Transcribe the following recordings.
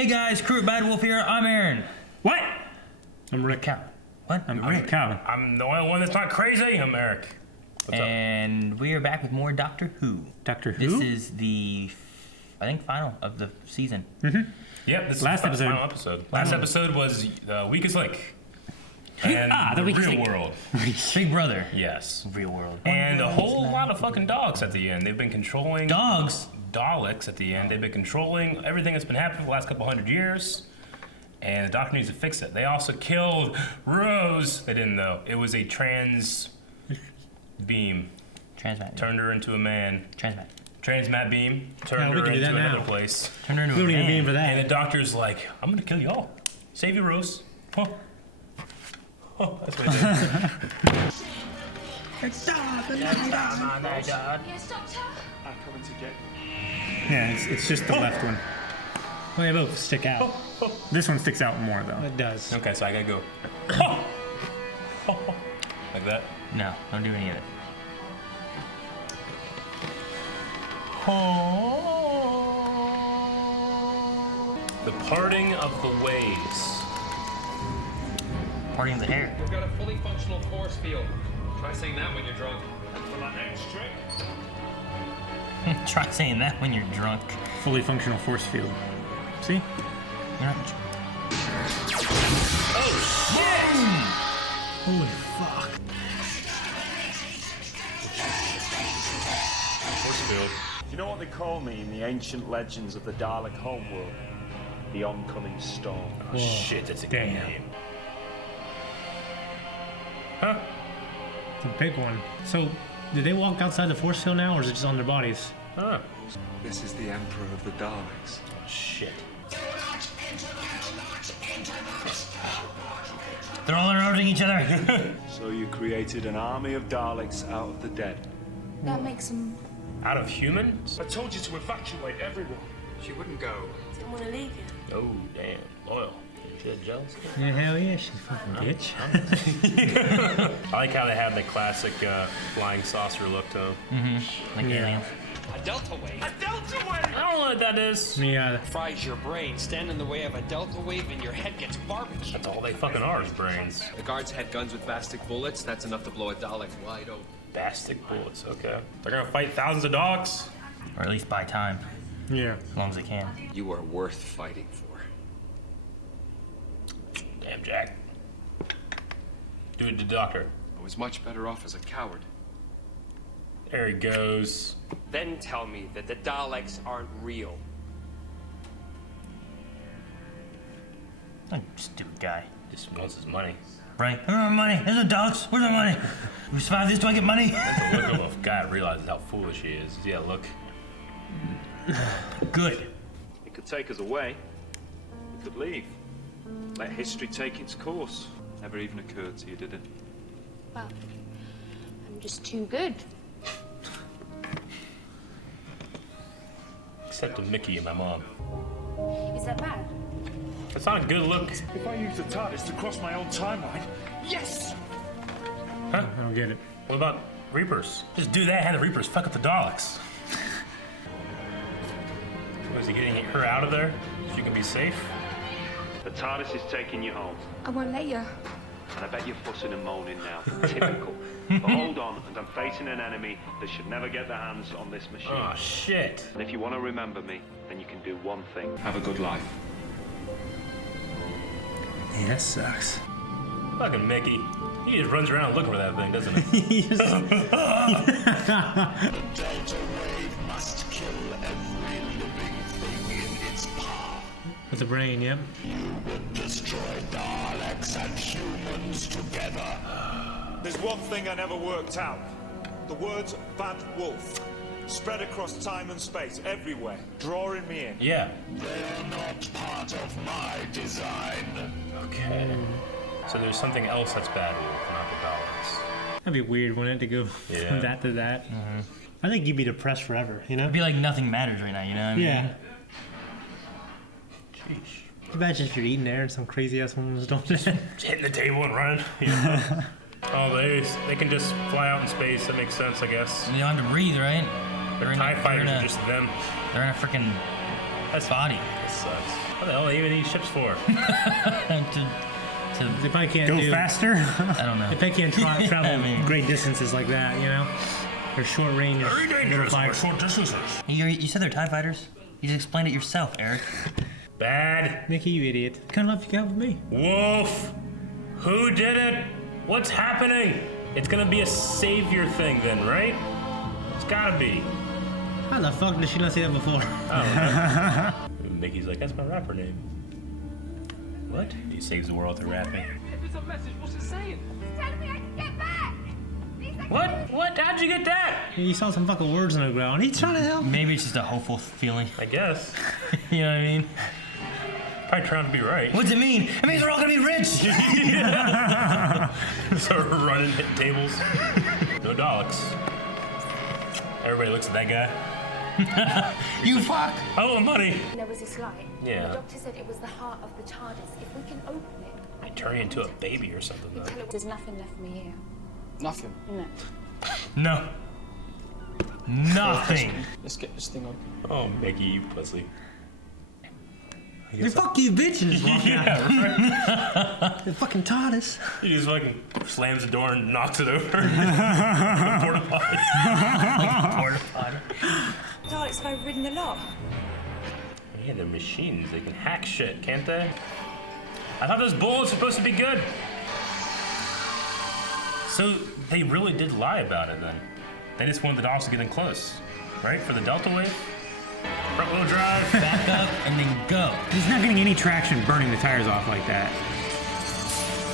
Hey guys, crew at Bad Wolf here. I'm Aaron. What? I'm Rick. Cow. What? I'm Rick Cow. I'm the only one that's not crazy. I'm Eric. What's and we are back with more Doctor Who. Doctor Who? This is the, I think, final of the season. Mm-hmm. Yep, this Last is the episode. final episode. Last episode was The Weakest Link. And the the Weakest Real Link. World. Big Brother. Yes. Real world. And a whole lot of fucking dogs at the end. They've been controlling... Dogs? Daleks at the end. They've been controlling everything that's been happening for the last couple hundred years. And the Doctor needs to fix it. They also killed Rose. They didn't, though. It was a trans beam. Transmat. Turned her into a man. Transmat beam. Turned we her can do into that another now. place. Turned her into We a don't need a man. beam for that. And the Doctor's like, I'm gonna kill y'all. Save you, Rose. Huh. Oh, that's what he did. Yes, Doctor. I'm coming to get you. Yeah, it's just the left one. Well, they both stick out. This one sticks out more, though. It does. Okay, so I gotta go. Like that. No, don't do any of it. The parting of the ways. Parting of the hair. We've got a fully functional force field. Try saying that when you're drunk. For my next trick. Try saying that when you're drunk. Fully functional force field. See? You're not... Holy fuck. Force field. Do you know what they call me in the ancient legends of the Dalek homeworld? The oncoming storm. Oh shit, that's a good Damn. name. Huh? It's a big one. So, did they walk outside the force field now, or is it just on their bodies? Huh. This is the Emperor of the Daleks. Shit. They're all interrupting each other. So you created an army of Daleks out of the dead. That makes them. Out of humans? I told you to evacuate everyone. She wouldn't go. Didn't want to leave you. Oh, damn. Loyal. Shit, jealous. Yeah, hell yeah, she's a fucking bitch. I like how they have the classic flying saucer look to them. Like Yeah. aliens. A delta wave. I don't know what that is. Yeah. Fries your brain. Stand in the way of a delta wave and your head gets barbecued. That's all they fucking are is brains. The guards had guns with Vastic bullets. That's enough to blow a Dalek wide open. Bastic bullets, okay. They're gonna fight thousands of dogs. Or at least buy time. Yeah. As long as they can. You are worth fighting for. Damn, Jack. Do it to the Doctor. I was much better off as a coward. There he goes. Then tell me that the Daleks aren't real. That stupid guy. Just wants his money. Right? Where's my money? There's no dogs. Where's my money? We survive this, do I get money? That's the look of a guy that realizes how foolish he is. Yeah, look. Good. It could take us away. We could leave. Let history take its course. Never even occurred to you, did it? Well, I'm just too good. Except to Mickey and my mom. Is that bad? That's not a good look. If I use the TARDIS to cross my own timeline, yes! Huh? I don't get it. What about Reapers? Just do that, have the Reapers fuck up the Daleks. Was he getting her out of there so you can be safe? The TARDIS is taking you home. I won't let you. And I bet you're fussing and moaning now. Typical. But hold on, and I'm facing an enemy that should never get their hands on this machine. Oh, shit. And if you want to remember me, then you can do one thing. Have a good life. Yeah, that sucks. Fucking Mickey. He just runs around looking for that thing, doesn't he? He just- With the brain, yep. There's one thing I never worked out. The words Bad Wolf. Spread across time and space, everywhere, drawing me in. Yeah. Okay. So there's something else that's bad with not the Daleks. That'd be weird, wouldn't it, to go Yeah. from that to that? I think you'd be depressed forever, you know? It'd be like nothing matters right now, you know what I mean? Yeah. Sheesh. Imagine if you're eating there and some crazy ass woman's doing that. Just hitting the table and running. Yeah. Oh, they can just fly out in space. That makes sense, I guess. And you don't have to breathe, right? Their TIE fighters are just them. They're in a freaking body. sucks. What the hell do they even need ships for? They probably can't Go do faster? I don't know. If they can't travel I mean- great distances like that, you know? They're short range. Very little dangerous for fighters. short distances. You said they're TIE fighters. You just explained it yourself, Eric. Bad. Mickey, you idiot. What kind of love you got with me? Wolf. Who did it? What's happening? It's gonna be a savior thing then, right? It's gotta be. How the fuck did she not say that before? I don't know. Mickey's like, that's my rapper name. What? He saves the world through rapping. If it's a message, what's it saying? Tell me I can get back. What? What? How'd you get that? He saw some fucking words on the ground. He's trying to help. Maybe it's just a hopeful feeling. I guess. You know what I mean? Probably trying to be right. What's it mean? It means we're all gonna be rich. Start running, hit tables. No Daleks. Everybody looks at that guy. You fuck. I want money. There was this light. Yeah. The doctor said it was the heart of the TARDIS. If we can open it, I can Turn you into a find it. baby or something though. Tell it there's nothing left for me here. Nothing. No. No. Nothing. Let's get this thing open. Oh, Mickey, you pussy. Hey, fuck you, bitch! And just walk out. Yeah, right. The fucking TARDIS. He just fucking slams the door and knocks it over. Porta potty. Porta potty. Daleks have overridden the lot. Yeah, they're machines. They can hack shit, can't they? I thought those bullets were supposed to be good. So they really did lie about it then. They just wanted the Daleks to get in close, right? For the Delta Wave? Front wheel drive. Back up and then go. He's not getting any traction burning the tires off like that.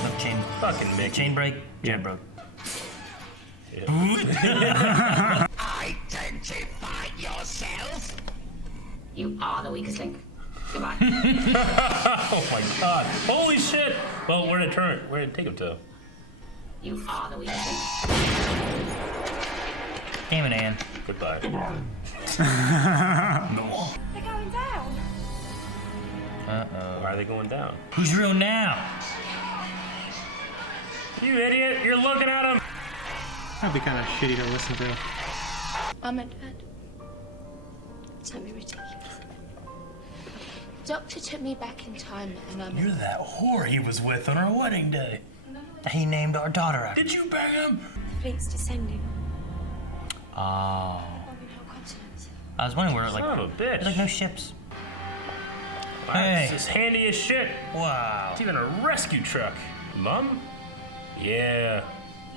Look, chain. Fucking Mickey. Chain brake. Yeah. Chain broke. Identify yourself. You are the weakest link. Goodbye. Oh my god. Holy shit. Well, where'd it turn? Where'd it take him to? You are the weakest link. Damn it, Ann. Goodbye. They're going down. Uh-oh. Why are they going down? Who's real now? You idiot. You're looking at him. That'd be kind of shitty to listen to. Mum and Dad. Don't be ridiculous. Doctor took me back in time and I'm... You're that whore he was with on our wedding day. He named our daughter after. Did you bang him? The fleet's descending. Oh. On the whole continent. I was wondering where, like, Son of a bitch. there's like no ships. Wow, Hey. This is handy as shit. Wow. It's even a rescue truck. Mum? Yeah.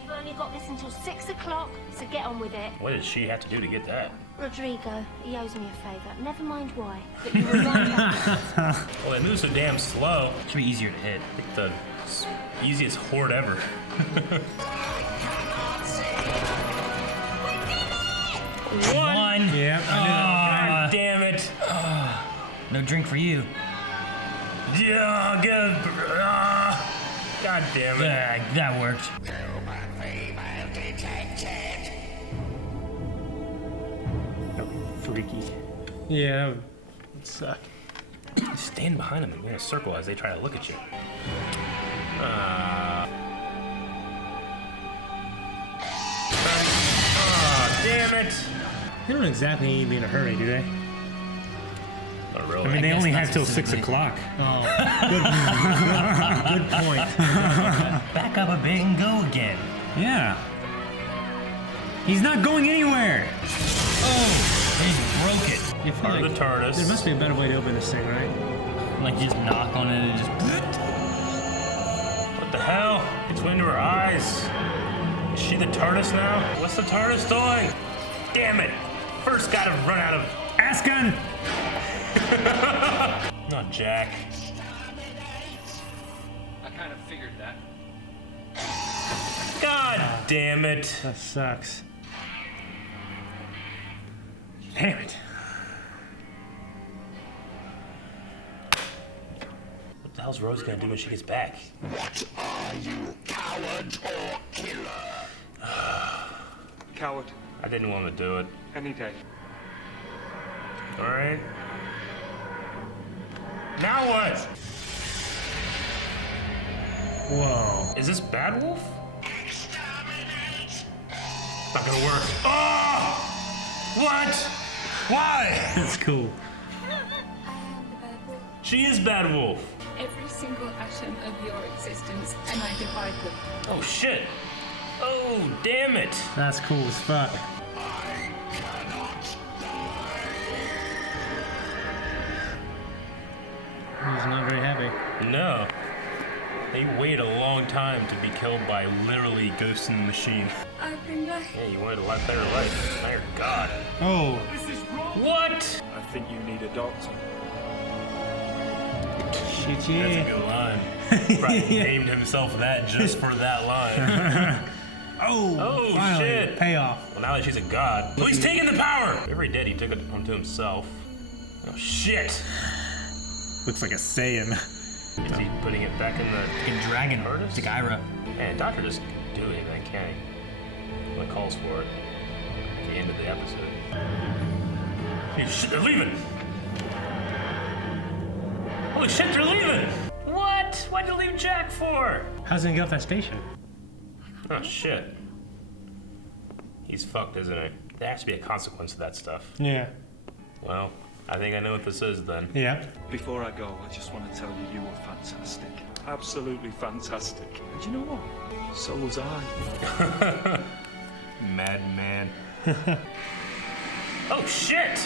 You've only got this until 6 o'clock, so get on with it. What did she have to do to get that? Rodrigo, he owes me a favour. Never mind why. But you were right back. Well, they move so damn slow. Should be easier to hit. Like the easiest horde ever. One. Yeah, God damn it. No drink for you. Yeah, God damn it. Yeah, that worked. Freaky. Yeah, that would suck. Stand behind them in a circle as they try to look at you. Damn it. They don't exactly need to be in a hurry, do they? Not really. I mean, they guess only not have till 6 specifically. o'clock. Oh, good point. Back up a bit and go again. Yeah. He's not going anywhere. Oh, he broke it. You feel Part of like the TARDIS. there must be a better way to open this thing, right? Like you just knock on it and just. What the hell? It's went into her eyes. Is she the TARDIS now? What's the TARDIS doing? Damn it! First gotta run out of Ass gun. Not Jack. I kind of figured that. God damn it. That sucks. Damn it. What the hell's Rose gonna do when she gets back? Coward. I didn't want to do it. Any day. Alright. Now what? Whoa. Is this Bad Wolf? Not gonna work. Oh! What? Why? That's cool. I am the bad wolf. She is Bad Wolf. Every single atom of your existence, and I divide them. Oh shit. Oh, damn it. That's cool as fuck. He's not very happy. No. They wait a long time to be killed by literally Ghost in the Machine. I've been lucky. Yeah, you wanted a lot better life. Now you're God. Oh. What? I think you need a doctor. Shit, That's a yeah. good line. Probably named himself that just for that line. Oh, finally, shit. payoff. Well, now that she's a god. Well, he's taking the power! Every dead, he took it onto himself. Oh, shit. Looks like a Saiyan. Is he putting it back in the Fucking dragon. TARDIS? It's like Ira. Man, Doctor just can't do anything, can he? When it calls for it. At the end of the episode. Hey, shit, they're leaving! Holy shit, they're leaving! What? Why'd you leave Jack for? How's he gonna get off that station? Oh, shit. He's fucked, isn't he? There has to be a consequence to that stuff. Yeah. Well, I think I know what this is then. Yeah. Before I go, I just want to tell you were fantastic. Absolutely fantastic. And you know what? So was I. Madman. Oh, shit!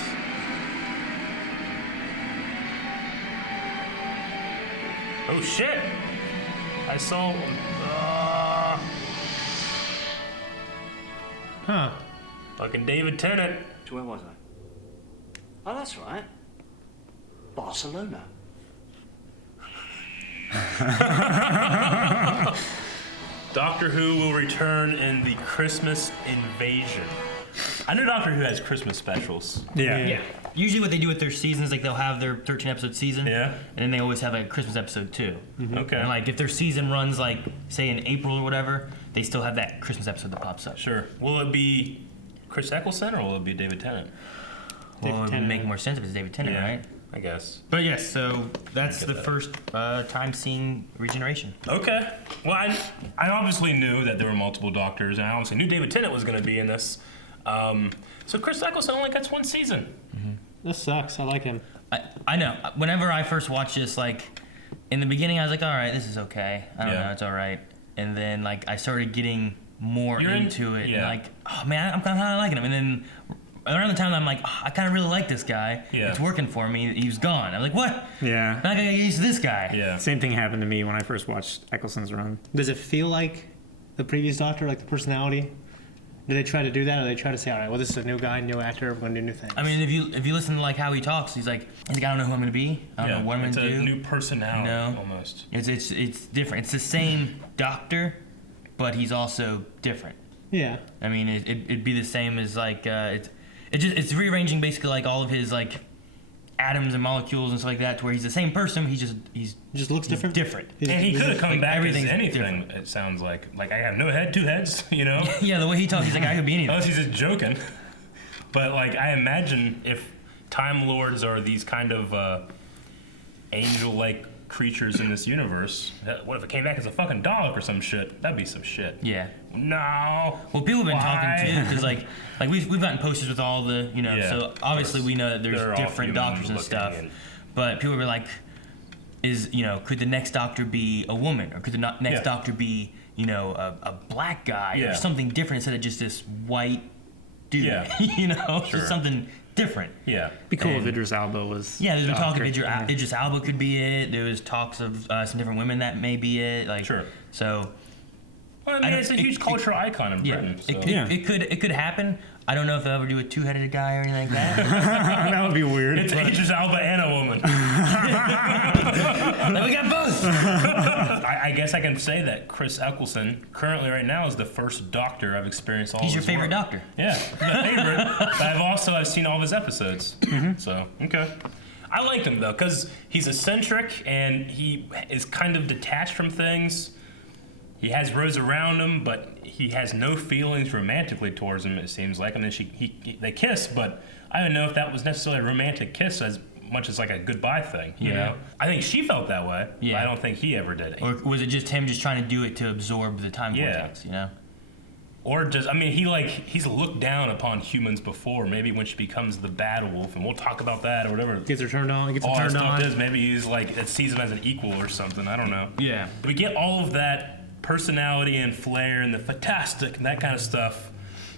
Oh, shit! I saw... Huh. Fucking David Tennant. Where was I? Oh, that's right. Barcelona. Doctor Who will return in the Christmas Invasion. I know Doctor Who has Christmas specials. Yeah. Usually what they do with their seasons, like they'll have their 13 episode season. Yeah. And then they always have a Christmas episode too. Okay. And like if their season runs like say in April or whatever, they still have that Christmas episode that pops up. Sure. Will it be Chris Eccleston or will it be David Tennant? Well, it would make more sense if it's David Tennant, right? I guess. But yes, so that's the first time seeing Regeneration. Okay. Well, I obviously knew that there were multiple Doctors, and I obviously knew David Tennant was going to be in this. So Chris Eccleston only gets one season. This sucks. I like him. I know. Whenever I first watched this, like, in the beginning, I was like, all right, this is okay. I don't know, it's all right. And then, like, I started getting more into it. Yeah. And, like, oh, man, I'm kind of liking him. And then around the time I'm like, oh, I kind of really like this guy. Yeah. It's working for me. He was gone. I'm like, what? Yeah. Now I gotta get used to this guy. Yeah. Same thing happened to me when I first watched Eccleston's run. Does it feel like the previous Doctor, like the personality? Do they try to do that, or they try to say, all right, well, this is a new guy, new actor, we're going to do new things? I mean, if you listen to like how he talks, he's like, I don't know who I'm gonna be. I don't know what I'm gonna do. It's a new personality, You know? almost. It's different. It's the same Doctor, but he's also different. Yeah. I mean, it'd be the same as like it's rearranging basically like all of his like atoms and molecules and stuff like that to where he's the same person. He just looks different. And he could have come like, back as everything's anything. different. It sounds like I have no head, two heads. You know. Yeah, the way he talks, he's like I could be anything. Unless he's just joking. But like I imagine if Time Lords are these kind of angel-like creatures in this universe, what if it came back as a fucking Dalek or some shit? That'd be some shit. Yeah. No. Well, people have been talking Why? to because like we've gotten posters with all the Yeah, so obviously we know that They're there's all different human doctors and looking stuff, and- but people were like, could the next Doctor be a woman or could the next Yeah. Doctor be a black guy Yeah. or something different instead of just this white dude? Yeah. Sure. Just something different. Yeah. Be cool if And- Idris Elba was. Yeah, there's been talk of Doctor. Idris Elba could be it. There was talks of some different women that may be it. Like, Sure. So, Well, I mean, it's a huge cultural icon in yeah, Britain. So. it could happen. I don't know if they'll ever do a two-headed guy or anything like that. That would be weird. It's Idris Elba and a woman. Like, we got both. I guess I can say that Chris Eccleston, currently right now, is the first Doctor I've experienced all He's of your his favorite work. Doctor. Yeah, he's my favorite. But I've seen all of his episodes. So, okay. I liked him, though, because he's eccentric and he is kind of detached from things. He has Rose around him, but he has no feelings romantically towards him, it seems like. I mean, they kiss, but I don't know if that was necessarily a romantic kiss as much as like a goodbye thing, you know? I think she felt that way, but I don't think he ever did. Or was it just him just trying to do it to absorb the time vortex, you know? Or just, I mean, he's looked down upon humans before. Maybe when she becomes the bad wolf, and we'll talk about that or whatever. Gets her turned on. Gets her all that turned stuff on. is. Maybe he's like, it sees him as an equal or something. I don't know. Yeah. We get all of that personality and flair and the fantastic and that kind of stuff,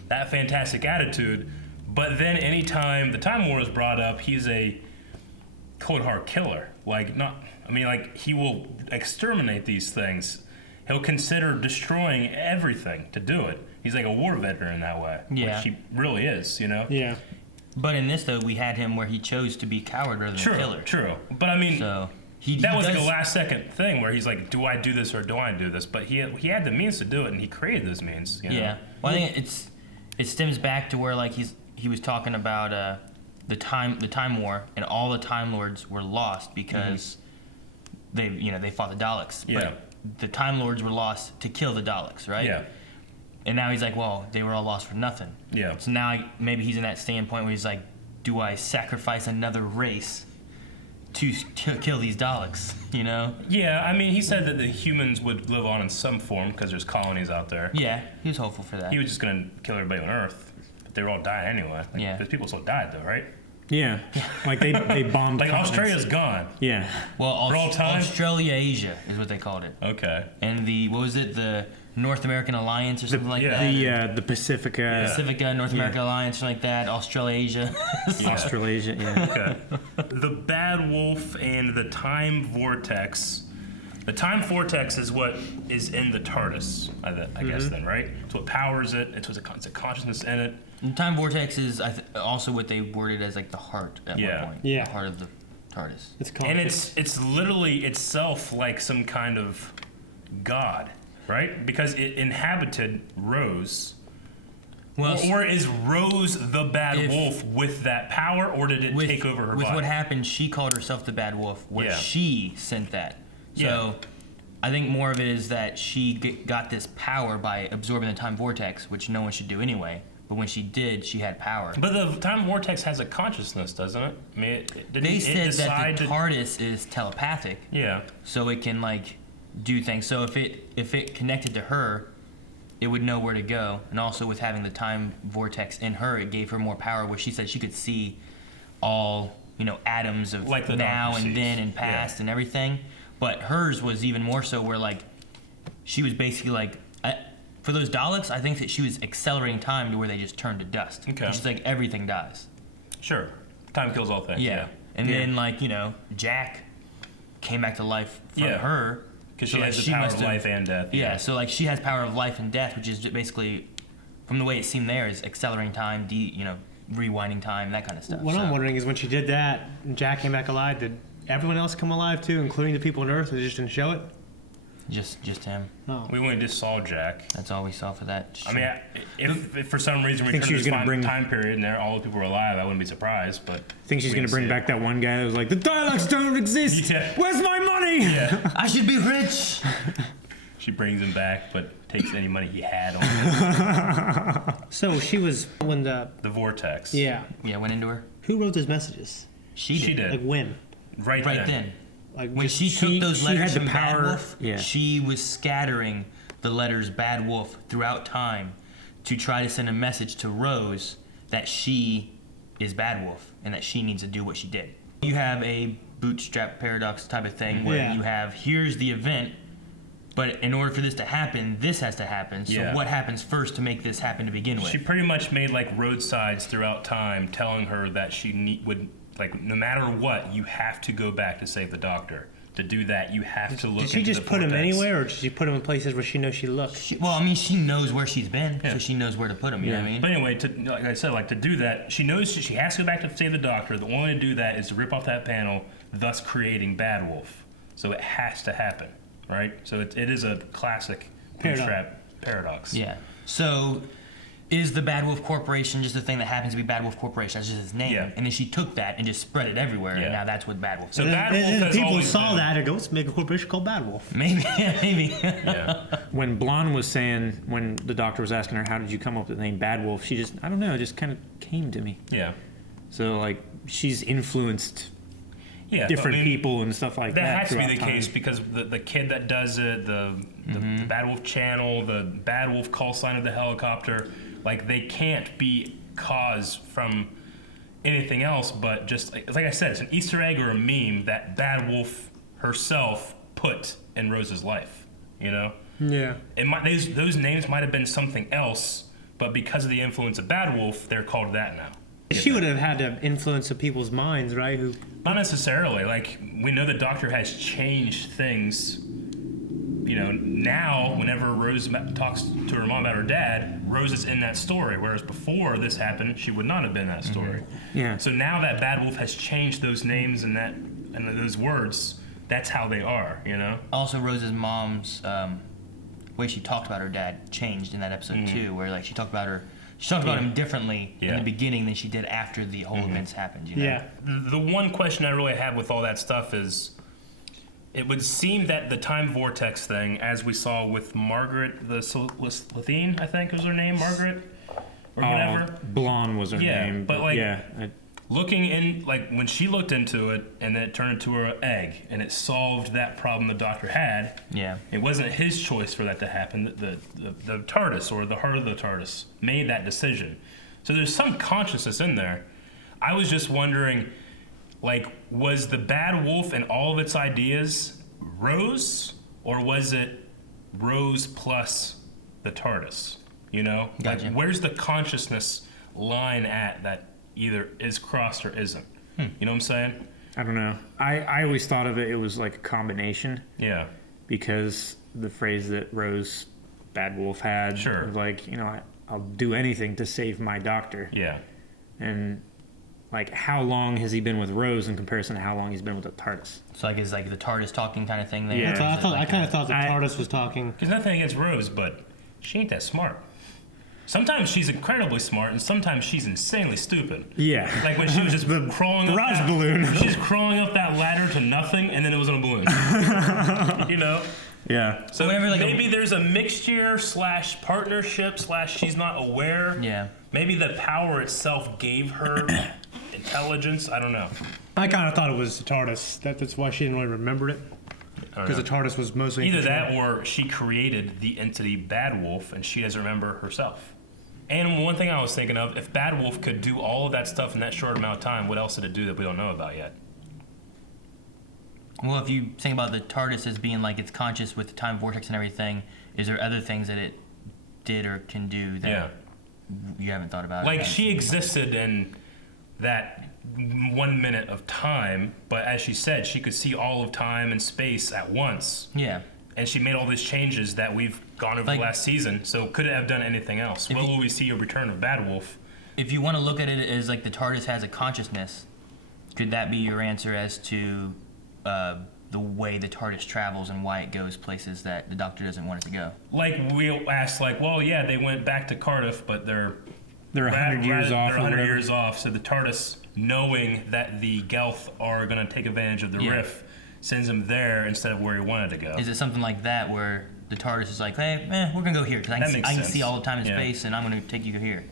that fantastic attitude. But then anytime the Time War is brought up, he's a cold hard killer. He will exterminate these things. He'll consider destroying everything to do it. He's like a war veteran in that way. Yeah. Which he really is, you know? Yeah. But in this, though, we had him where he chose to be coward rather than killer. True. But I mean, so that was like a last second thing where he's like, do I do this or do I do this? But he had the means to do it, and he created those means. You know? Yeah. Well, I think it stems back to where like he was talking about the time war, and all the Time Lords were lost because they fought the Daleks. Yeah. But the Time Lords were lost to kill the Daleks, right? Yeah. And now he's like, well, they were all lost for nothing. Yeah. So now maybe he's in that standpoint where he's like, do I sacrifice another race to kill these Daleks? You know? Yeah. I mean, he said that the humans would live on in some form because there's colonies out there. Yeah. He was hopeful for that. He was just gonna kill everybody on Earth, but they were all dying anyway. Yeah. Because people still died though, right? Yeah. Like they bombed. Like continents. Australia's gone. Yeah. Well, For all time? Australia-Asia is what they called it. Okay. And the North American Alliance or something like that? The Pacifica. Pacifica, North American Alliance, something like that. Australasia. Australasia, yeah. Okay. The Bad Wolf and the Time Vortex. The Time Vortex is what is in the TARDIS, I guess then, right? It's what powers it. It's a consciousness in it. And Time Vortex is also what they worded as like the heart at one point. Yeah. The heart of the TARDIS. And it's literally itself like some kind of god, right? Because it inhabited Rose. Well, or is Rose the Bad Wolf with that power, or did it take over her With body? what happened, she called herself the Bad Wolf, where she sent that. So I think more of it is that she got this power by absorbing the Time Vortex, which no one should do anyway. But when she did, she had power. But the Time Vortex has a consciousness, doesn't it? I mean, they said that the TARDIS is telepathic. Yeah. So it can like do things. So if it connected to her, it would know where to go. And also with having the Time Vortex in her, it gave her more power. Where she said she could see all atoms of like the now Doctor and sees. then and past and everything. But hers was even more so where like she was basically like. For those Daleks, I think that she was accelerating time to where they just turned to dust. Okay. She's like, everything dies. Sure. Time kills all things. Yeah. And then, like, Jack came back to life from her. Because she has the power of life and death. Yeah, so, like, she has power of life and death, which is basically, from the way it seemed there, is accelerating time, rewinding time, that kind of stuff. What I'm wondering is when she did that, and Jack came back alive, did everyone else come alive too, including the people on Earth, or they just didn't show it? Just him. Oh. We only just saw Jack. That's all we saw for that. I mean, if for some reason we think turned she was this gonna time period and all the people were alive, I wouldn't be surprised. But I think she's going to bring back that one guy that was like, the Daleks don't exist. Yeah. Where's my money? Yeah. I should be rich. She brings him back, but takes any money he had on him. So she was when the Vortex. Yeah, went into her. Who wrote those messages? She did. Like when? Right then. Like when she took those letters had the from power- Bad Wolf, yeah. she was scattering the letters Bad Wolf throughout time to try to send a message to Rose that she is Bad Wolf and that she needs to do what she did. You have a bootstrap paradox type of thing where you have, here's the event, but in order for this to happen, this has to happen. So what happens first to make this happen to begin with? She pretty much made like roadsides throughout time telling her that she would, like, no matter what, you have to go back to save the Doctor. To do that, you have to look Did she into just the put him vortex. anywhere, or did she put him in places where she knows she looked? She knows where she's been, so she knows where to put him. You know what I mean? But anyway, like I said, like to do that, she knows she has to go back to save the Doctor. The only way to do that is to rip off that panel, thus creating Bad Wolf. So it has to happen, right? So it is a classic bootstrap paradox. Yeah. So is the Bad Wolf Corporation just a thing that happens to be Bad Wolf Corporation? That's just his name. Yeah. And then she took that and just spread it everywhere, and now that's what Bad Wolf is. So Bad Wolf And has people always saw been- that and go, let's make a corporation called Bad Wolf. Maybe. Yeah. When Blonde was saying, when the doctor was asking her, how did you come up with the name Bad Wolf? She just, I don't know, it just kind of came to me. Yeah. So, like, she's influenced different people and stuff like that. That has to be throughout the time. case because the kid that does it, the Bad Wolf channel, the Bad Wolf call sign of the helicopter, like they can't be cause from anything else but just like I said, it's an Easter egg or a meme that Bad Wolf herself put in Rose's life. You know? Yeah. Those names might have been something else, but because of the influence of Bad Wolf, they're called that now. She would have had to influence the people's minds, right? Who? Not necessarily. Like, we know the Doctor has changed things. You know, now, whenever Rose talks to her mom about her dad, Rose is in that story. Whereas before this happened, she would not have been in that story. Yeah. So now that Bad Wolf has changed those names and those words, that's how they are, you know? Also, Rose's mom's way she talked about her dad changed in that episode too, where like she talked about him differently in the beginning than she did after the whole events happened. You know? Yeah. The one question I really have with all that stuff is, it would seem that the time vortex thing, as we saw with Margaret the Lithine, I think was her name, Margaret, or whatever. Blonde was her name. But like, yeah. looking in, like when she looked into it, and then it turned into her egg, and it solved that problem the Doctor had. Yeah. It wasn't his choice for that to happen. The TARDIS, or the heart of the TARDIS, made that decision. So there's some consciousness in there. I was just wondering, like, was the Bad Wolf and all of its ideas Rose, or was it Rose plus the TARDIS? You know? Gotcha. Like, where's the consciousness line at that either is crossed or isn't? You know what I'm saying? I don't know. I always thought of it was like a combination. Yeah. Because the phrase that Rose Bad Wolf had, Sure. was like, you know, I'll do anything to save my doctor. Yeah. And like, how long has he been with Rose in comparison to how long he's been with the TARDIS? So like, is like the TARDIS talking kind of thing there? Yeah. I kind of thought the TARDIS was talking. There's nothing against Rose, but she ain't that smart. Sometimes she's incredibly smart, and sometimes she's insanely stupid. Yeah. Like when she was just crawling up barrage balloon. She's crawling up that ladder to nothing, and then it was on a balloon. You know? Yeah. So whenever, like, maybe there's a mixture / partnership / she's not aware. Yeah. Maybe the power itself gave her intelligence. I don't know. I kind of thought it was the TARDIS. That's why she didn't really remember it. Because the TARDIS was mostly either that, or she created the entity Bad Wolf, and she doesn't remember herself. And one thing I was thinking of, if Bad Wolf could do all of that stuff in that short amount of time, what else did it do that we don't know about yet? Well, if you think about the TARDIS as being like it's conscious with the time vortex and everything, is there other things that it did or can do that you haven't thought about? Like, she existed in that 1 minute of time, but as she said, she could see all of time and space at once. Yeah. And she made all these changes that we've gone over Like, the last season, so could it have done anything else? When will we see a return of Bad Wolf? If you want to look at it as like the TARDIS has a consciousness, could that be your answer as to the way the TARDIS travels and why it goes places that the Doctor doesn't want it to go? Like, we asked, like, well, yeah, they went back to Cardiff, but they're 100 years off. They're 100 years off, so the TARDIS, knowing that the Gelth are going to take advantage of the rift, sends him there instead of where he wanted to go. Is it something like that where the TARDIS is like, hey, we're going to go here because I can see all the time and space, and I'm going to take you here.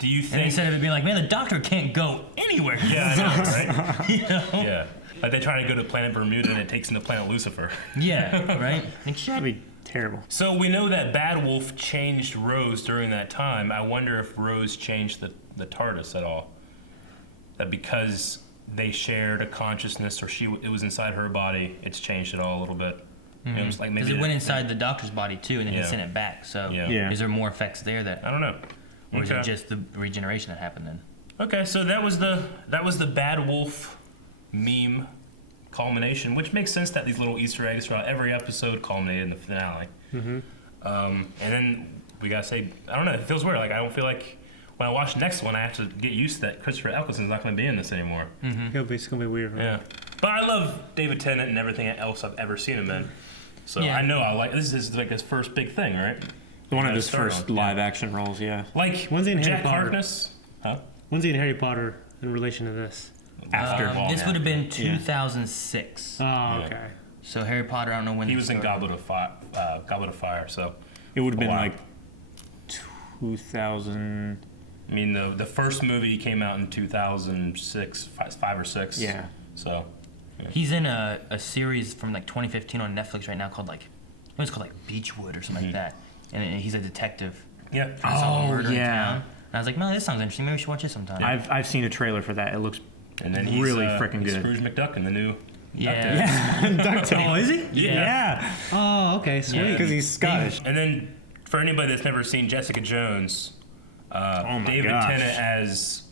Do you think... And instead of it being like, man, the Doctor can't go anywhere. Yeah, I know, right? You know? Yeah. Like, they try to go to planet Bermuda, and it takes them to planet Lucifer. Yeah, right? That'd be terrible. So we know that Bad Wolf changed Rose during that time. I wonder if Rose changed the TARDIS at all. That because they shared a consciousness, or it was inside her body, it's changed it all a little bit. Mm-hmm. It was like maybe because it went inside the Doctor's body too, and then he Yeah. sent it back. So Yeah. is there more effects there that I don't know. or is it just the regeneration that happened then? Okay, so that was the Bad Wolf meme culmination, which makes sense that these little Easter eggs throughout every episode culminated in the finale. Mm-hmm. And then we gotta say, I don't know, it feels weird. Like, I don't feel like when I watch the next one, I have to get used to that Christopher Eccleston's not going to be in this anymore. Mm-hmm. It's gonna be weird. Right? Yeah, but I love David Tennant and everything else I've ever seen him in. So Yeah. I know I like this is like his first big thing, right? One of his first live action roles, yeah. Like When's he in Harry Jack Potter? Harkness. Huh? When's he in Harry Potter in relation to this? After This would have been 2006. Oh, okay. So Harry Potter, I don't know when He they was in started. Goblet of Fire, so It would have been Wow. like 2000. I mean, the first movie came out in 2006, 5 or 6. Yeah. So He's in a series from like 2015 on Netflix right now called like, I think it's called like Beechwood or something like that. And he's a detective. Yeah. Oh, murder in town. And I was like, no, this sounds interesting. Maybe we should watch this sometime. I've seen a trailer for that. It looks And then he's really freaking good. Scrooge McDuck in the new Yeah. Oh, is he? Yeah. Oh, okay, sweet. Because he's Scottish. And then for anybody that's never seen Jessica Jones, David Tennant as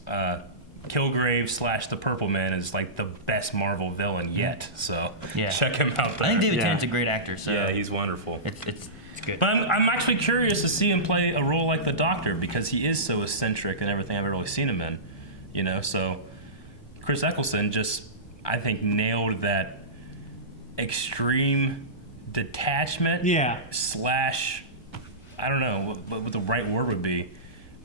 Kilgrave / the Purple Man is like the best Marvel villain yet. So check him out there. I think David Tennant's a great actor. So yeah, he's wonderful. It's good. But I'm actually curious to see him play a role like the Doctor because he is so eccentric in everything I've ever really seen him in. You know, so Chris Eccleston just, I think, nailed that extreme detachment. Yeah. / I don't know what the right word would be,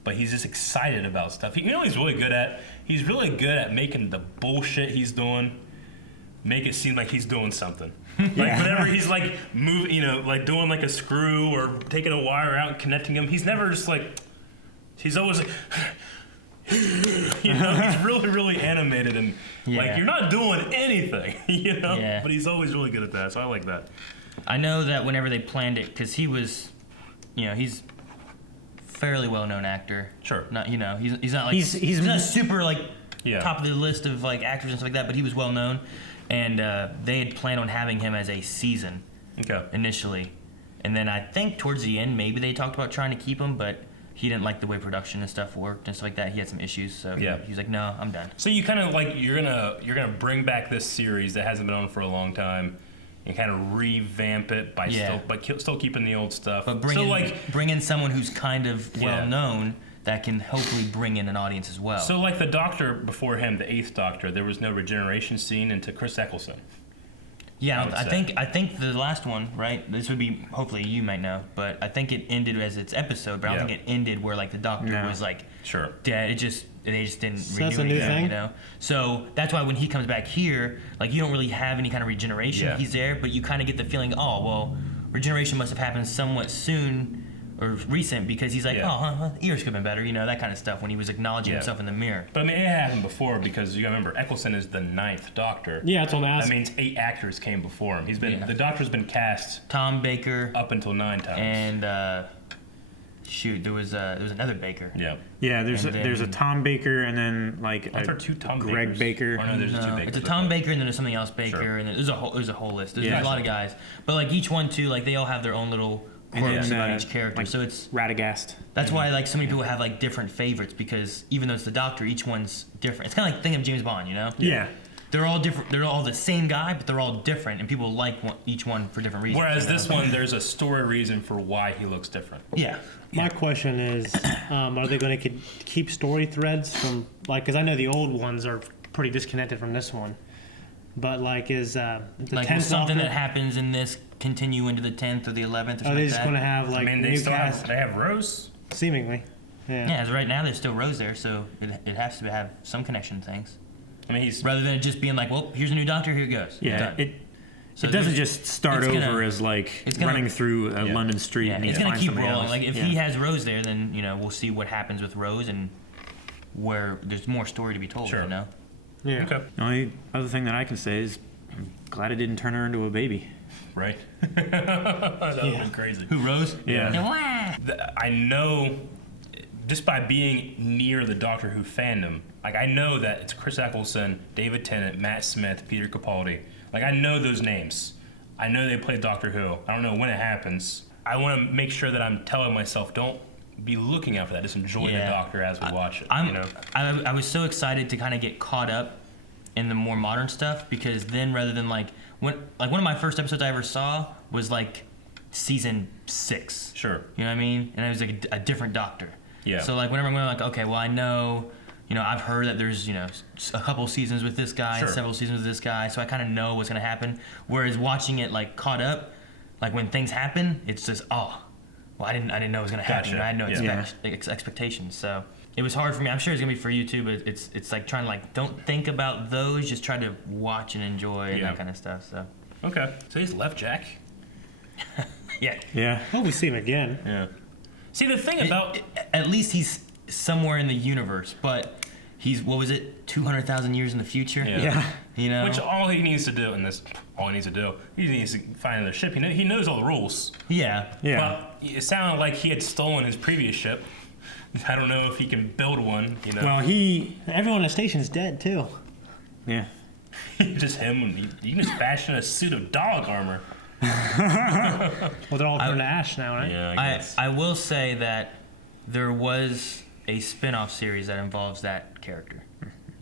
but he's just excited about stuff. You know what he's really good at? He's really good at making the bullshit he's doing make it seem like he's doing something. Like whenever he's like moving, you know, like doing like a screw or taking a wire out and connecting him, he's never just like, he's always like, you know, he's really, really animated and like you're not doing anything, you know, but he's always really good at that. So I like that. I know that whenever they planned it, because he was, you know, he's fairly well-known actor. Sure. Not, you know, he's not like he's not super like top of the list of like actors and stuff like that, but he was well-known, and they had planned on having him as a season initially, and then I think towards the end maybe they talked about trying to keep him, but he didn't like the way production and stuff worked and stuff like that. He had some issues, so he was like, no, I'm done. So you kind of like you're gonna bring back this series that hasn't been on for a long time and kind of revamp it by still keeping the old stuff. But bring in someone who's kind of well known that can hopefully bring in an audience as well. So like the Doctor before him, the 8th Doctor, there was no regeneration scene into Chris Eccleston. Yeah, I think the last one, right? This would be, hopefully you might know, but I think it ended as its episode, but I don't think it ended where like the Doctor was like dead. They just didn't renew that's a new thing, you know. So that's why when he comes back here, like you don't really have any kind of regeneration. He's there, but you kind of get the feeling, oh well, regeneration must have happened somewhat soon or recent because he's like, ears could have been better, you know, that kind of stuff when he was acknowledging himself in the mirror. But I mean, it happened before because you gotta remember, Eccleston is the 9th Doctor. Yeah, that's what I'm asking. That means 8 actors came before him. He's been the Doctor's been cast Tom Baker up until 9 times. And there was another Baker. Yeah, there's a Tom Baker and then like a Greg Baker. Oh, no, there's 2 Bakers. It's a Tom Baker and then there's something else Baker and there's a whole list. There's a lot of guys, but like each one too, like they all have their own little quirks about each character. Like so it's Radagast. That's why like so many people have like different favorites because even though it's the Doctor, each one's different. It's kind of like thinking of James Bond, you know? Yeah. They're all different. They're all the same guy, but they're all different, and people like each one for different reasons. Whereas this one, there's a story reason for why he looks different. Yeah. My question is, are they going to keep story threads from like? Because I know the old ones are pretty disconnected from this one, but like is the like 10th something Doctor, that happens in this continue into the 10th or the 11th or something are they like just that? going to have like they still have Rose? Seemingly. Yeah, as right now there's still Rose there, so it has to have some connection to things. I mean, rather than it just being like, well, here's a new Doctor, here it goes. Yeah, it doesn't just start over as like running through a London street. Yeah, and it's gonna keep rolling. Else. Like if he has Rose there, then you know we'll see what happens with Rose and where there's more story to be told. You know. Yeah. Okay. The only other thing that I can say is I'm glad it didn't turn her into a baby. Right. That would have been crazy. Who, Rose? Yeah. I know just by being near the Doctor Who fandom, like I know that it's Chris Eccleston, David Tennant, Matt Smith, Peter Capaldi. Like I know those names. I know they play Doctor Who. I don't know when it happens. I want to make sure that I'm telling myself, don't be looking out for that. Just enjoy the Doctor as we watch it. You know? I was so excited to kind of get caught up in the more modern stuff because then rather than like one of my first episodes I ever saw was like season 6. Sure. You know what I mean? And it was like a different Doctor. Yeah. So like whenever I'm going like, okay, well I know, you know, I've heard that there's, you know, a couple seasons with this guy and several seasons with this guy, so I kind of know what's going to happen. Whereas watching it like caught up, like when things happen, it's just, well, I didn't know it was going to happen. I had no expectations. So it was hard for me. I'm sure it's going to be for you too, but it's like trying to like, don't think about those, just try to watch and enjoy and that kind of stuff. So. Okay. So he's left Jack? Yeah. Well, we see him again. Yeah. See, the thing about... At least he's somewhere in the universe, but he's, what was it, 200,000 years in the future? Yeah. You know? Which all he needs to do he needs to find another ship. He knows all the rules. Yeah. But it sounded like he had stolen his previous ship. I don't know if he can build one, you know. Well, everyone on the station's dead, too. Yeah. Just him. You can just fashion a suit of dog armor. Well, they're all turned to ash now, right? Yeah, I guess. I will say that there was a spin-off series that involves that character.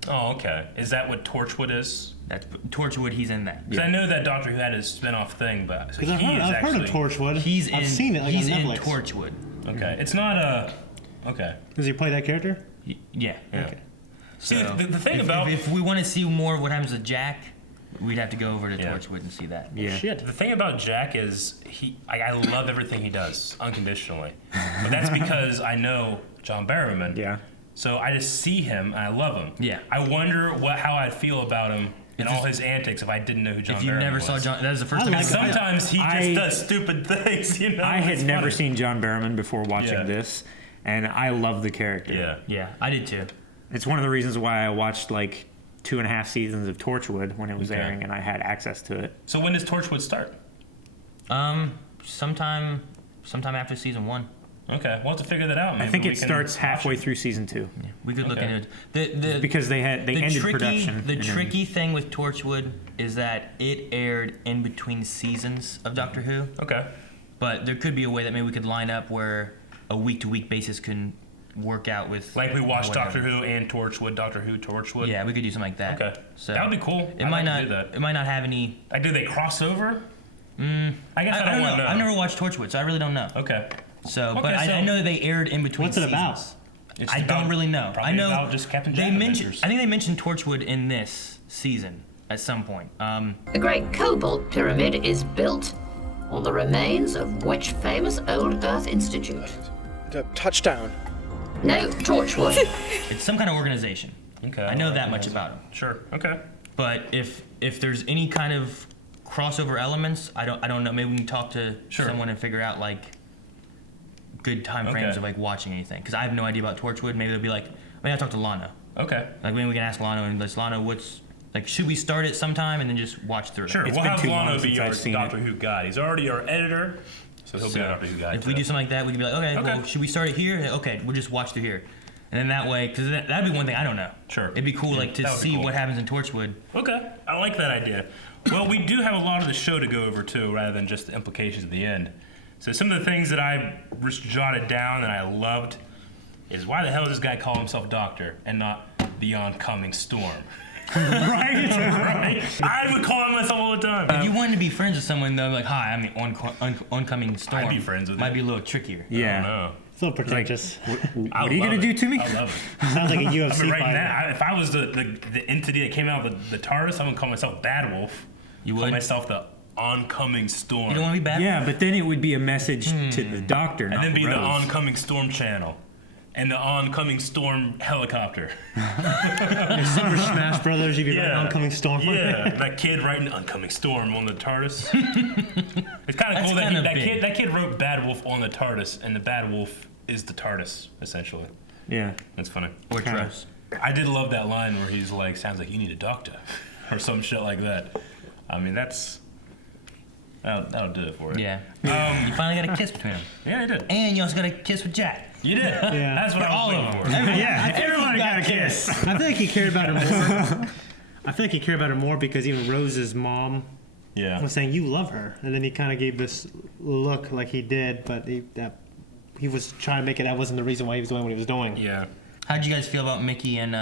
Oh, okay. Is that what Torchwood is? That's Torchwood. He's in that. Because I know that Doctor Who had his spin-off thing, but so I've heard of Torchwood. I've seen it like he's on in Netflix. Torchwood. Okay, it's not a. Okay. Does he play that character? Yeah. Okay. See, So the thing if, about if we want to see more of what happens with Jack, we'd have to go over to Torchwood and see that. Yeah. Shit. the thing about Jack is I love everything he does unconditionally, but that's because I know John Barrowman. Yeah. So I just see him and I love him. Yeah. I wonder how I'd feel about him and all his antics if I didn't know who John Barrowman was. If you never saw John, that was the first time. Sometimes he just does stupid things, you know. I had It's never funny. seen John Barrowman before watching this, and I love the character. Yeah. Yeah, I did too. It's one of the reasons why I watched like 2.5 seasons of Torchwood when it was Okay. airing, and I had access to it. So when does Torchwood start? Sometime after season 1. Okay, we'll have to figure that out. Maybe I think we it can starts watch halfway it. through season 2. Yeah, we could look Okay. into it. Because they ended production. The and then- tricky thing with Torchwood is that it aired in between seasons of Doctor Who. Okay. But there could be a way that maybe we could line up where a week-to-week basis can work out with. Like we watched whatever. Doctor Who and Torchwood, Doctor Who, Torchwood. Yeah, we could do something like that. Okay. So That would be cool. It I'd might like to not. do that. It might not have any. Like, do they cross over? I guess I don't know. want to know. I've never watched Torchwood, so I really don't know. Okay. So, Okay, but so- I know that they aired in between. What's it seasons. about? It's I about- don't really know. Probably I know about just Captain Jack they mentioned. Adventures. I think they mentioned Torchwood in this season at some point. The Great Cobalt Pyramid is built on the remains of which famous old Earth institute? Touchdown. No, Torchwood. It's some kind of organization. Okay. I know that much about them. Sure. Okay. But if there's any kind of crossover elements, I don't know. Maybe we can talk to someone and figure out like good time frames Okay. of like watching anything. Because I have no idea about Torchwood. Maybe they'll be like, maybe I'll talk to Lana. Okay. Like maybe we can ask Lana and let's Lana, what's like, should we start it sometime and then just watch through it? Sure. It's We'll been have too Lano long be since our I've seen Doctor it. Who guide. He's already our editor, so he'll be our Doctor Who guide. If we do something like that, we can be like, okay, well, should we start it here? Okay, we'll just watch through here. And then that way, because that'd be one thing I don't know. Sure. It'd be cool, like, to That would be see cool. what happens in Torchwood. Okay, I like that idea. Well, we do have a lot of the show to go over too, rather than just the implications at the end. So some of the things that I just jotted down and I loved is why the hell does this guy call himself Doctor and not the oncoming storm? right? I would call him myself all the time. If you wanted to be friends with someone, though, like, hi, I'm the oncoming storm. I'd be friends with Might him. be a little trickier. Yeah. No. It's a little pretentious. What are you gonna do to me? I love it. Sounds like a I UFC mean, right fight. now, if I was the entity that came out of the TARDIS, I'm gonna call myself Bad Wolf. You Call would? myself the oncoming storm. You don't want to be bad? Yeah, but then it would be a message to the Doctor, and not then be Rose. the oncoming storm channel. And the oncoming storm helicopter. Super Smash Brothers, you'd be like oncoming storm. Yeah, that kid writing oncoming storm on the TARDIS. It's kind of cool that that kid wrote Bad Wolf on the TARDIS, and the Bad Wolf is the TARDIS, essentially. Yeah. That's funny. Or Tross. I did love that line where he's like, sounds like you need a doctor. Or some shit like that. I mean, that'll do it for it. Yeah. You finally got a kiss between them. Yeah, I did. And you also got a kiss with Jack. You did. Yeah. That's what I was waiting for. Everyone got a kiss. I feel like he cared about her more. I feel like he cared about her more because even Rose's mom was saying, you love her. And then he kind of gave this look like he did, but he was trying to make it that wasn't the reason why he was doing what he was doing. Yeah. How'd you guys feel about Mickey and,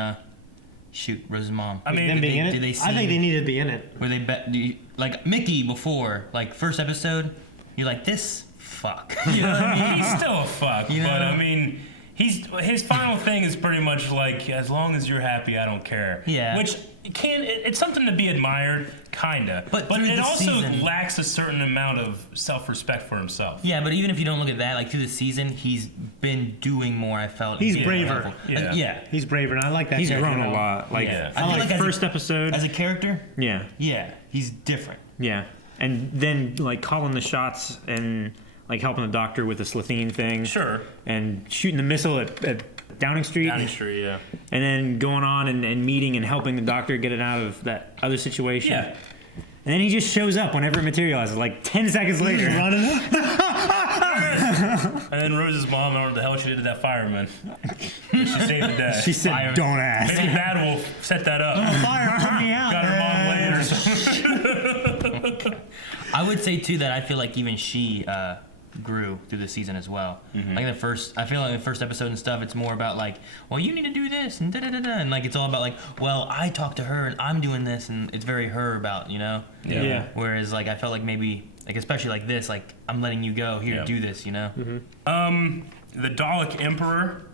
Rose's mom? I mean, Them being in it? did they I think they needed to be in it. Were they like Mickey before, like first episode? You're like, this fuck. You know what I mean? He's still a fuck, You know? but I mean, his final thing is pretty much like, as long as you're happy, I don't care. Yeah. Which it's something to be admired, kinda. But it through the also season- lacks a certain amount of self-respect for himself. Yeah, but even if you don't look at that, like through the season, he's been doing more. I felt He's in braver. level. Yeah. Yeah. He's braver, and I like that. He's character grown a more. lot. Like, Yeah. I I feel like like as a- first episode. As a character, Yeah. yeah, he's different. Yeah. And then, like, calling the shots and, like, helping the Doctor with the Slitheen thing. Sure. And shooting the missile at Downing Street. Downing Street, yeah. And then going on and meeting and helping the doctor get it out of that other situation. Yeah. And then he just shows up whenever it materializes, like 10 seconds later. Running up. And then Rose's mom, I don't know what the hell she did to that fireman. She saved the day. She said, "Don't ask." Maybe Bad Wolf set that up. Fire, put me out. Got her mom laying or something. I would say too that I feel like even she grew through the season as well. Like I feel like the first episode and stuff, it's more about like, well, you need to do this and da da da da, and like it's all about like, well, I talked to her and I'm doing this, and it's very her about, you know. Yeah. Whereas like I felt like maybe like especially like this, like I'm letting you go here, do this, you know. The Dalek Emperor.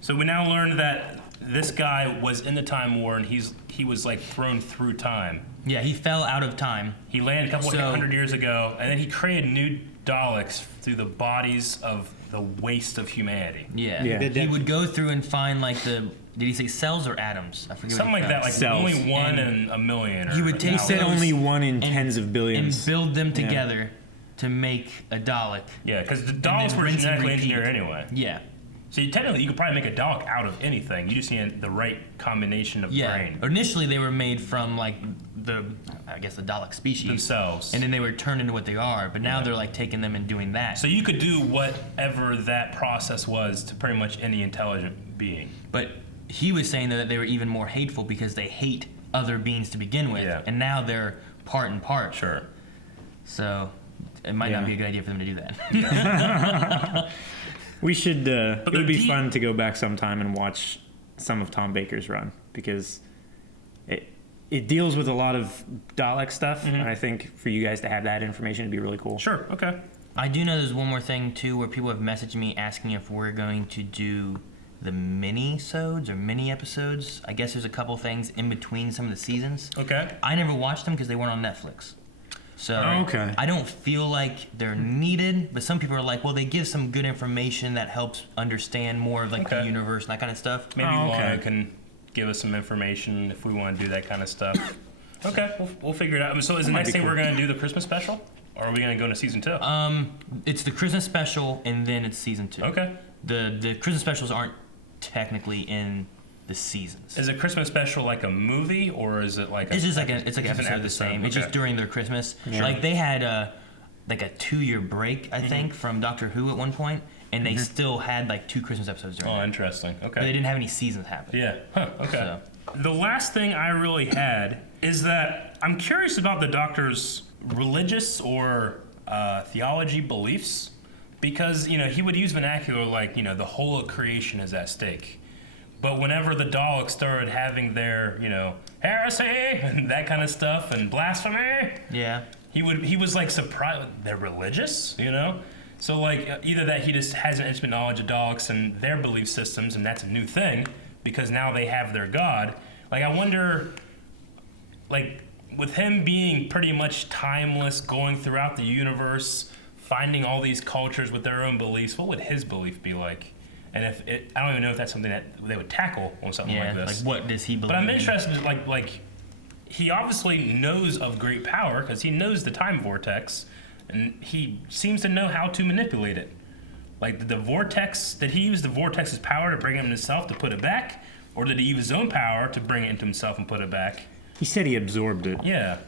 So we now learned that this guy was in the Time War, and he was like thrown through time. Yeah, he fell out of time. He landed a couple hundred years ago, and then he created new Daleks through the bodies of the waste of humanity. Yeah. He would go through and find like did he say cells or atoms? I forget. Something like that, like cells. only one in a million. He would take He said those only one in tens of billions. and build them together to make a Dalek. Yeah, because the then Daleks were rinse and genetically repeat. engineered anyway. Yeah. So technically, you could probably make a Dalek out of anything. You just need the right combination of brain. Initially, they were made from like the Dalek species Themselves. and then they were turned into what they are. But now they're like taking them and doing that. So you could do whatever that process was to pretty much any intelligent being. But he was saying that they were even more hateful because they hate other beings to begin with, and now they're part and part. Sure. So it might not be a good idea for them to do that. We should. It would be fun to go back sometime and watch some of Tom Baker's run, because it deals with a lot of Dalek stuff, and I think for you guys to have that information would be really cool. Sure. Okay. I do know there's one more thing too, where people have messaged me asking if we're going to do the mini-sodes or mini episodes. I guess there's a couple things in between some of the seasons. Okay. I never watched them because they weren't on Netflix. So okay. I don't feel like they're needed, but some people are like, well, they give some good information that helps understand more of like the universe and that kind of stuff. Maybe Lana can give us some information if we want to do that kind of stuff. Okay, we'll figure it out. So is the next thing we're going to do the Christmas special? Or are we going to go into season 2? It's the Christmas special and then it's season 2. Okay. The Christmas specials aren't technically in the seasons. Is a Christmas special like a movie, or is it like it's just like an episode of the same. It's just during their Christmas. Yeah. Like they had like a 2-year break, I think, from Doctor Who at one point, and they still had like 2 Christmas episodes during. Oh, interesting. Okay. But they didn't have any seasons happen. Yeah. Huh. Okay. So. The last thing I really had is that I'm curious about the Doctor's religious or theology beliefs, because he would use vernacular like the whole of creation is at stake. But whenever the Daleks started having their, heresy and that kind of stuff and blasphemy, he was like surprised. They're religious, So like either that he just has an intimate knowledge of Daleks and their belief systems, and that's a new thing because now they have their god. Like I wonder, like with him being pretty much timeless, going throughout the universe, finding all these cultures with their own beliefs, what would his belief be like? And I don't even know if that's something that they would tackle on something like this. Like what does he believe? But I'm interested, like he obviously knows of great power because he knows the time vortex, and he seems to know how to manipulate it. Like the vortex, did he use the vortex's power to bring it in himself to put it back, or did he use his own power to bring it into himself and put it back? He said he absorbed it. Yeah.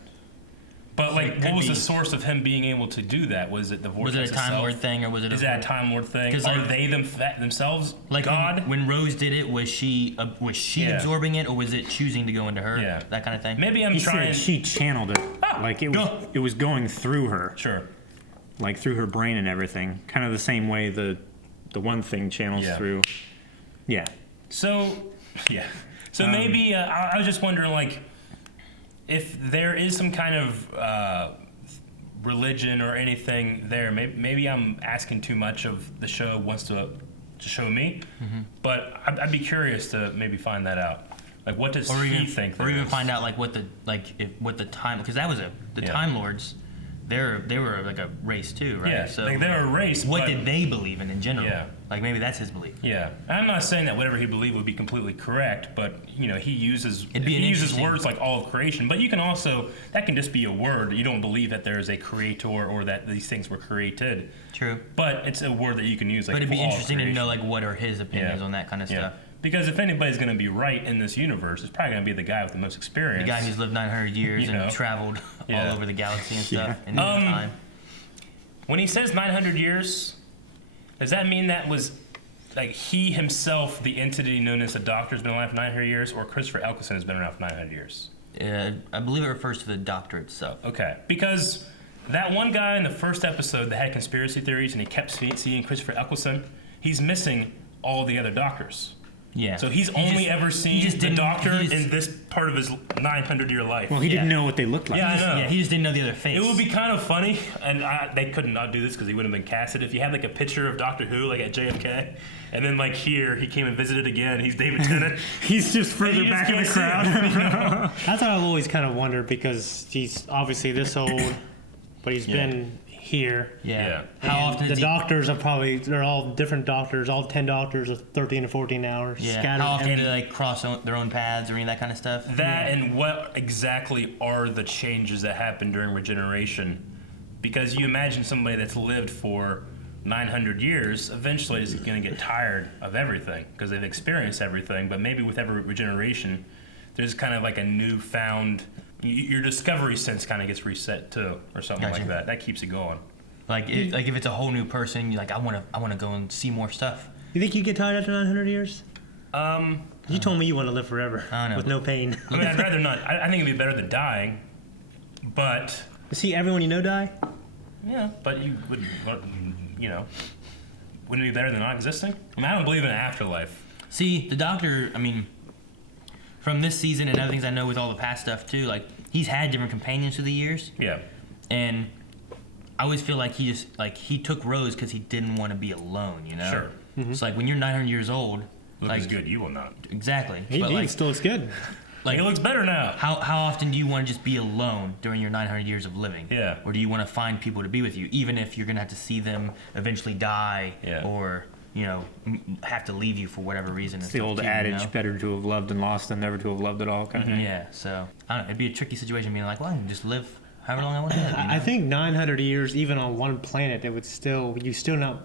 But like, what was the source of him being able to do that? Was it the vortex itself? Was it a Time Lord thing, or was it? Is that a Time Lord thing? Are they themselves like God? When Rose did it, was she absorbing it, or was it choosing to go into her? Yeah. That kind of thing. Maybe He said she channeled it. Like it was going through her. Sure. Like through her brain and everything. Kind of the same way the one thing channels through. Yeah. So maybe I was just wondering, like, if there is some kind of religion or anything there, maybe I'm asking too much of the show wants to show me, but I'd be curious to maybe find that out. Like, what does he think? Or even find out like what the time, because that was the Time Lords. they were like a race too, right? Yeah, So like they're a race. what but, did they believe in general? Yeah. Like maybe that's his belief. Yeah, I'm not saying that whatever he believed would be completely correct, but he uses interesting- words like all of creation. But you can also that can just be a word. You don't believe that there is a creator or that these things were created. True. But it's a word that you can use. Like, But it'd be for all of interesting to creation. know like what are his opinions on that kind of stuff. Because if anybody's going to be right in this universe, it's probably going to be the guy with the most experience. The guy who's lived 900 years and traveled all over the galaxy and stuff in no time. When he says 900 years, does that mean that was like he himself, the entity known as the Doctor, has been alive for 900 years, or Christopher Eccleston has been around for 900 years? I believe it refers to the Doctor itself. Okay, because that one guy in the first episode that had conspiracy theories and he kept seeing Christopher Eccleston, he's missing all the other Doctors. Yeah. So he's only ever seen the Doctor in this part of his 900-year life. Well, he didn't know what they looked like. Yeah, I know. Yeah, he just didn't know the other face. It would be kind of funny, and they could not do this because he wouldn't have been casted. If you had like a picture of Doctor Who, like at JFK, and then like here he came and visited again. He's David Tennant. He's just further back in the crowd. That's what I've always kind of wondered because he's obviously this old, but he's been here. Yeah. And How often the does doctors they're all different doctors, all 10 doctors of 13 to 14 hours. Yeah. Scattered. How often do they like cross their own paths or any of that kind of stuff? That and what exactly are the changes that happen during regeneration? Because you imagine somebody that's lived for 900 years eventually is going to get tired of everything because they've experienced everything. But maybe with every regeneration, there's kind of like a newfound. Your discovery sense kind of gets reset too, or something like that. That keeps it going. Like if it's a whole new person, you're like, I want to go and see more stuff. You think you get tired after 900 years? You told me you want to live forever with no pain. I mean, I'd rather not. I think it'd be better than dying, but see everyone you know die. Yeah, but you would, wouldn't it be better than not existing? I mean, I don't believe in an afterlife. See, the Doctor, I mean, from this season and other things I know with all the past stuff too, like he's had different companions through the years. Yeah. And I always feel like he took Rose because he didn't want to be alone, you know? Sure. Mm-hmm. It's like when you're 900 years old. Look as good, you will not. Exactly. He still looks good. Like, he looks better now. How often do you want to just be alone during your 900 years of living? Yeah. Or do you want to find people to be with you, even if you're going to have to see them eventually die or, have to leave you for whatever reason? It's the old adage, better to have loved and lost than never to have loved at all kind of thing. Yeah, so, I don't know, it'd be a tricky situation being like, well, I can just live however long I want to live. I think 900 years, even on one planet, it would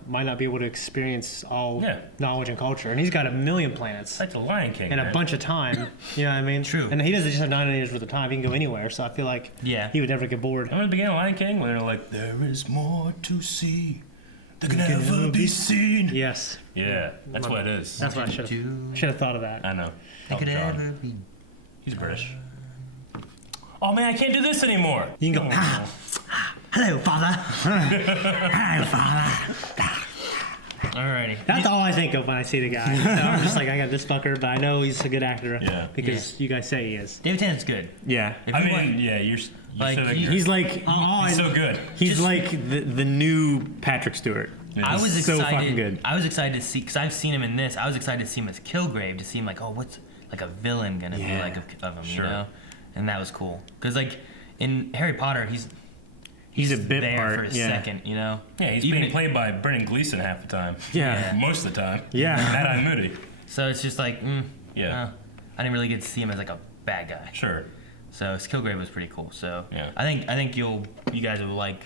might not be able to experience all knowledge and culture. And he's got 1 million planets. Like the Lion King. And a bunch of time. You know what I mean? True. And he doesn't just have 900 years worth of time. He can go anywhere. So I feel like he would never get bored. Remember the beginning of Lion King when they're like, there is more to see that can never be seen. Yes. Yeah, that's what it is. That's what I should have thought of that. I know. That could ever be. He's British. Oh man, I can't do this anymore. You can go, hello, father. Hello, father. Alrighty. That's all I think of when I see the guy. So I'm just like, I got this fucker, but I know he's a good actor. Yeah. Because you guys say he is. David Tennant's good. Yeah. You're like, so he's like he's so good. He's like the new Patrick Stewart. Yeah. I was excited. So fucking good. I was excited to see, because I've seen him in this. I was excited to see him as Kilgrave, to see him like, oh, what's like a villain gonna be like of him, you know? And that was cool, because like in Harry Potter, he's a bit there part, for a second, you know. Yeah, he's being played by Brendan Gleeson half the time. Yeah. Most of the time. Yeah. Mad-Eye Moody. So it's just like, I didn't really get to see him as like a bad guy. Sure. So Kilgrave was pretty cool. So yeah. I think you guys will like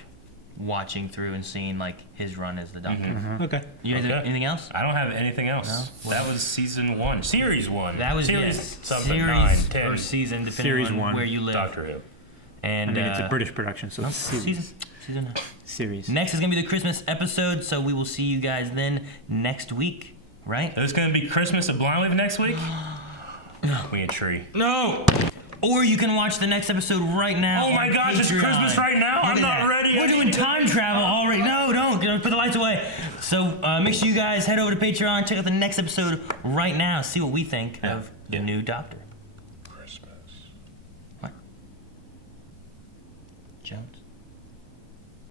watching through and seeing like his run as the Doctor. Mm-hmm. Okay. You guys have anything else? I don't have anything else. No? That was season 1, series 1. That was series something series 9, 10. or season, depending series on 1. where you live. Doctor Who. And I mean, it's a British production, so it's season series. Next is gonna be the Christmas episode, so we will see you guys then next week, right? It's gonna be Christmas at Blind Wave next week. No. We a tree. No. Or you can watch the next episode right now. Oh my gosh, it's Christmas right now? I'm not ready. We're doing time travel already. No, don't. Put the lights away. So make sure you guys head over to Patreon, check out the next episode right now, see what we think of the new Doctor.